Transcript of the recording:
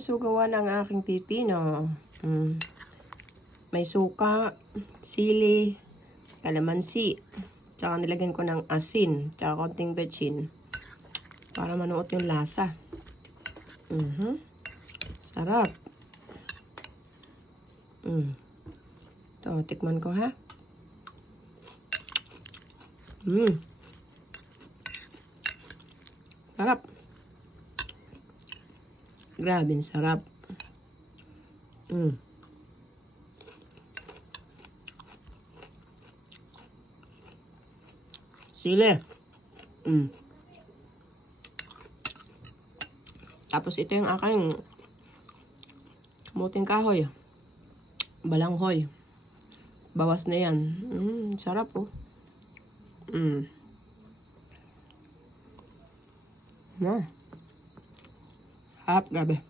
sugawa ng aking pipino. May suka, sili, kalamansi, tsaka nilagyan ko ng asin, tsaka konting betchin para manuot yung lasa. Sarap. Ito, tikman ko ha. Sarap. Grabe, sarap. Sili. Tapos ito yung aking kamuting kahoy. Balanghoy. Bawas na yan. Sarap oh. Sarap, grabe.